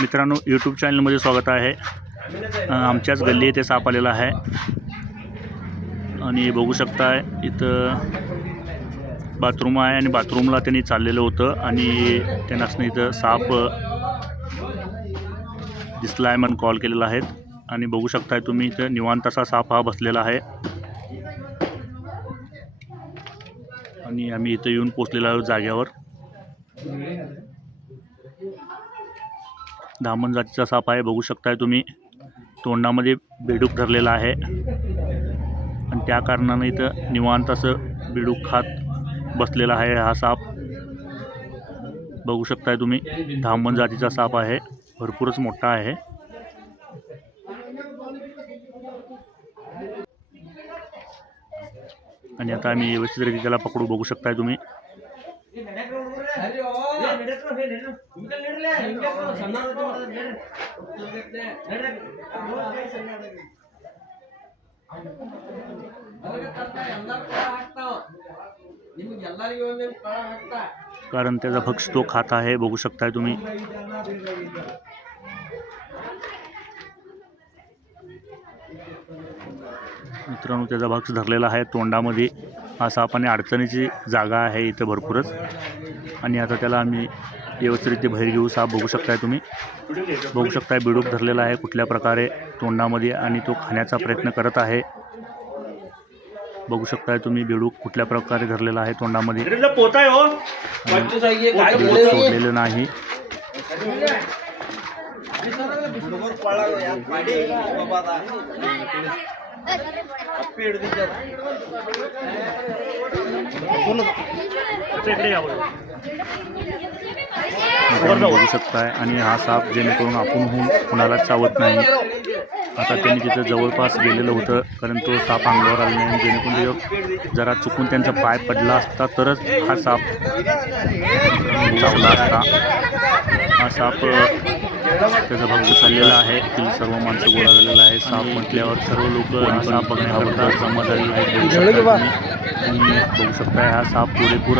मित्रांनो, यूट्यूब चॅनलमध्ये स्वागत आहे। आमच्याच गल्ली येथे साप आलेला आहे आणि बघू शकता इथं बाथरूम आहे आणि बाथरूमला त्यांनी चाललेलं होतं आणि त्यांना इथं साप दिसलाय म्हणून कॉल केलेला आहे आणि बघू शकता तुम्ही इथं निवांत असा साप हा बसलेला आहे आणि आम्ही इथं येऊन पोहोचलेलो आहोत जागेवर। धामण जातीचा साप आहे, बघू शकताय तुम्ही तोंडामध्ये बेडूक धरलेला आहे आणि त्या कारणाने इथं निवांत असं बेडूक खात बसलेला आहे हा साप। बघू शकताय तुम्ही धामण जातीचा साप आहे, भरपूरच मोठा आहे। आणि आता आम्ही व्यवस्थित त्याला पकडू, बघू शकताय तुम्ही। कारण त्याचा भक्ष तो खात आहे, बघू शकताय तुम्ही। मित्रांनो, त्याचा भक्ष धरलेला आहे तोंडामध्ये। हा सापाने अडचणीची जागा आहे इथं भरपूरच आणि आता त्याला आम्ही व्यवस्थित बाहेर घेऊ। साप बघू शकताय तुम्ही, बघू शकताय बेडूक धरलेला आहे कुठल्या प्रकारे तोंडामध्ये आणि तो खाण्याचा प्रयत्न करत आहे। बघू शकताय तुम्ही बेडूक कुठल्या प्रकारे धरलेला आहे तोंडामध्ये, सोडलेलं नाही। बघू शकताय आणि हा साप जेणेकरून आपण कुणाला चावत नाही। आता त्यांनी तिथं जवळपास गेलेलं होतं कारण तो साप अंगावर आला नाही, जेणेकरून जरा चुकून त्यांचा पाय पडला असता तरच हा साप चावला असता। हा साप त्याचा भक्त चाललेला आहे, ती सर्व माणसं गोळा झालेला आहे। साप म्हटल्यावर सर्व लोक हा साप बघण्याकरता जमा झालेला आहे। बघू शकताय हा साप पुरेपूर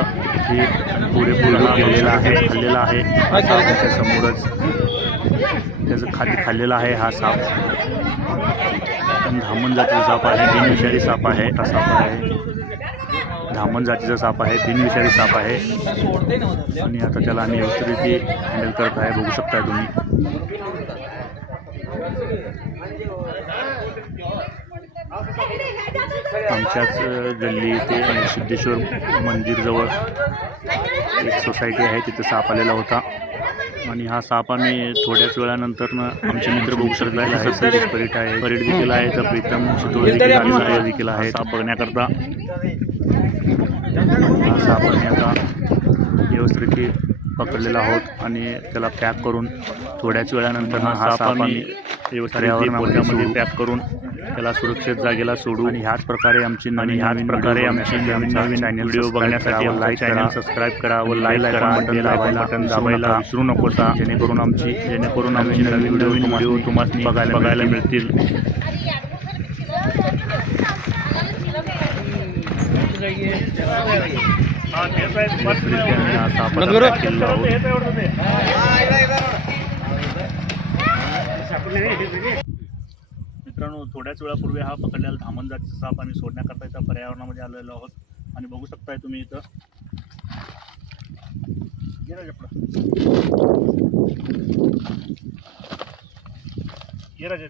गेलेला आहे, खाल्लेला आहे। हा साप त्याच्या समोरच त्याचं खाद्य खाल्लेला आहे हा साप। धामण जातीचा साप आहे, बिनविषारी साप आहे। हा साप आहे धामण जातीचा साप आहे, बिनविषारी साप आहे आणि आता त्याला आम्ही व्यवस्थित हँडल करत आहे, बघू शकताय तुम्ही। आमच्याच गल्ली ते सिद्धेश्वर मंदिरजवळ एक सोसायटी आहे, तिथे साप आलेला होता आणि हा साप आम्ही थोड्याच वेळानंतर आमचे मित्र बघू शकलेला आहे। परीट आहे, परीट देखील आहे, तर प्रीतम देखील आहे साप बघण्याकरता। हा साप आम्ही आता व्यवस्थित पकडलेला आहोत आणि त्याला पॅक करून थोड्याच वेळानंतर हा साप आम्ही व्यवस्थित पॅक करून त्याला सुरक्षित जागेला सोडू। आणि ह्याच प्रकारे आमची नवीन चॅनल व्हिडिओ बघण्यासाठी लाईक चॅनल सबस्क्राईब करा व लाईक करा, बटन दाबायला विसरू नकोसा, जेणेकरून आमची नवीन व्हिडिओ तुम्हाला बघायला मिळतील। मित्रांनो, थोड्याच वेळापूर्वी हा पकडलेला धामण जातीचा साप आम्ही सोडण्याकरता इथं पर्यावरणामध्ये आलेलो आहोत आणि बघू शकताय तुम्ही इथं ये राजा